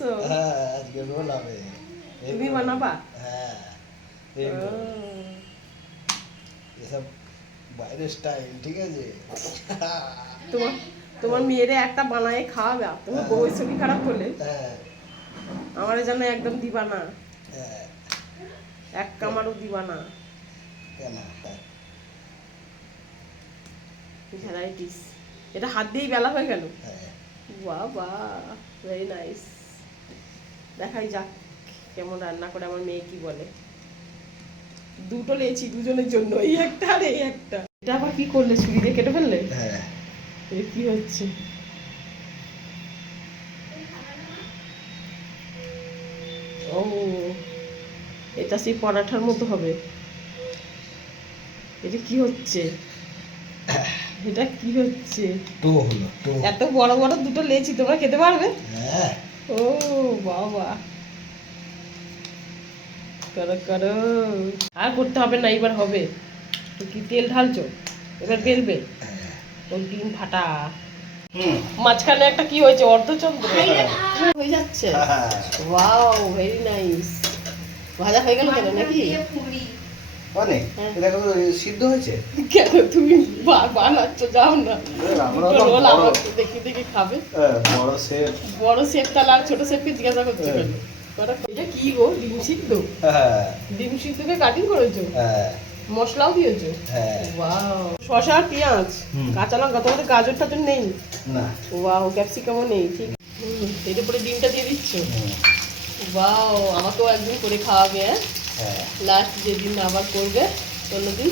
করছো? হ্যাঁ, আজকে রোল হবে। তুমি বানাবা? হ্যাঁ, এগ রোল। এসব বাইরের স্টাইল, ঠিক আছে? তোমার তোমার মেয়েরে একটা বানায় খাওয়াবে, তোমার বউয়ের শরীর খারাপ হলে হ্যাঁ, আমার জন্য একদম দিবা না, হ্যাঁ, এক কামারও দিবা না। কেন? ভ্যারাইটিস। এটা হাত দিয়েই বেলা হয়ে গেল। হ্যাঁ, বাবা, ভেরি নাইস। দেখাই যাক কেমন রান্না করে আমার মেয়ে কি বলে। দুটো লেছি দুজনের জন্য, এই একটা আর এই একটা। এটা আবার কি করলে, ছুরি দিয়ে কেটে ফেললে? হ্যাঁ। এ কি হচ্ছে? ও, এটা সেই পরাঠার মতো হবে। এটা কি হচ্ছে? এটা কি হচ্ছে? তো হলো তো। এত বড় বড় দুটো লেচি, তোমরা খেতে পারবে? হ্যাঁ। ও বাবা, করো করো। আর করতে হবে না, এবার হবে। তো কি তেল ঢালছো? এবার বেলবে। হ্যাঁ। ওই ডিম ফাটা। হুম। মাঝখানে একটা কি হয়েছে, অর্ধচন্দ্র হয়ে যাচ্ছে। Wow, very nice. ভাজা হয়ে গেল কেন নাকি? অনেক। এটা কত সিদ্ধ হয়েছে? কেন তুমি বানাচ্ছ, যাও না। আমরা দুটো তো রোল বড়। আমার দেখে দেখে খাবে। বড় শেফ। বড় শেফ তাহলে আর ছোট শেফকে জিজ্ঞাসা করছো কেন? এটা কি গো, ডিম সিদ্ধ? হ্যাঁ। ডিম সিদ্ধকে কাটিং করেছো? হ্যাঁ। মশলাও দিয়েছো? হ্যাঁ। ওয়াও, শসা আর পেঁয়াজ, কাঁচা লঙ্কা। তোমাদের গাজর টাজর নেই? না। ওয়াও, ক্যাপসিকামও নেই, ঠিক। এর উপরে ডিমটা দিয়ে দিচ্ছ। ওয়াও, আমাকেও একদিন করে খাওয়াবে। হ্যাঁ। লাস্ট যেদিন আবার করবে, অন্যদিন।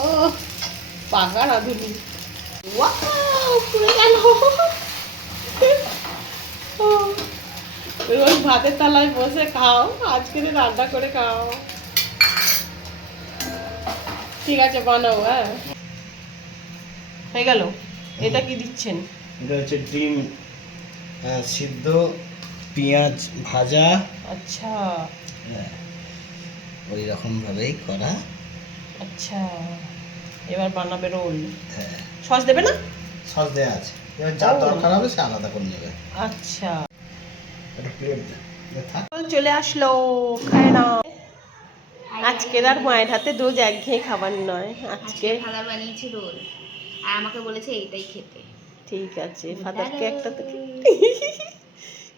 ও, পাকা রাঁধুনি। ওয়াও, পুড়ে গেল। ও, রোজ ভাতের থালায় বসে খাও, আজকে রান্না করে খাও। ঠিক আছে, বানাও। হ্যাঁ, হয়ে গেল। এটা কি দিচ্ছেন? এটা হচ্ছে ডিম সিদ্ধ, পেঁয়াজ ভাজা। আচ্ছা ওই রকম ভাবেই করা। আচ্ছা, এবার বানাবে রোল। হ্যাঁ। সস দেবে না? সস দেওয়া আছে, এবার যা দরকার হবে সে আলাদা করে নেবে। আচ্ছা, একটা প্লেট থাক। চলে আসলো, খায় না। আজকের আর মায়ের হাতে রোজ একঘেয়ে খাবার নয়, আজকে খাবার বানিয়েছি রোল, আর আমাকে বলেছে এইটাই খেতে। ঠিক আছে, ফাদারকে একটা তো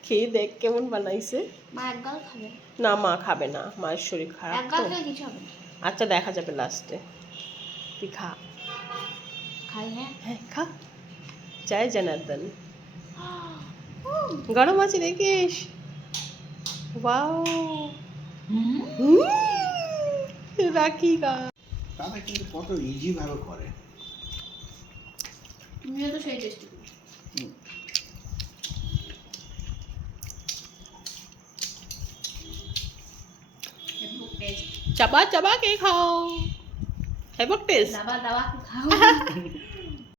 খেয়ে দেখ কেমন বানাইছে। মা এক গাল খাবে? না, মা খাবে না, মায়ের শরীর খারাপ এক তো। গাল খেলে কিছু হবে না। আচ্ছা, দেখা যাবে লাস্টে। তুই খা। খাই? হ্যাঁ হ্যাঁ, খা। জয় জনার্দন। গরম আছে দেখিস। ওয়াও, রাখি গা। তারা কিন্তু কত ইজি ভাবে করে। তুমিও তো সেই টেস্টি করো। চাবা চাবা কে খাও, হ্যাঁ টেস্ট। দাবা দাবা খাও।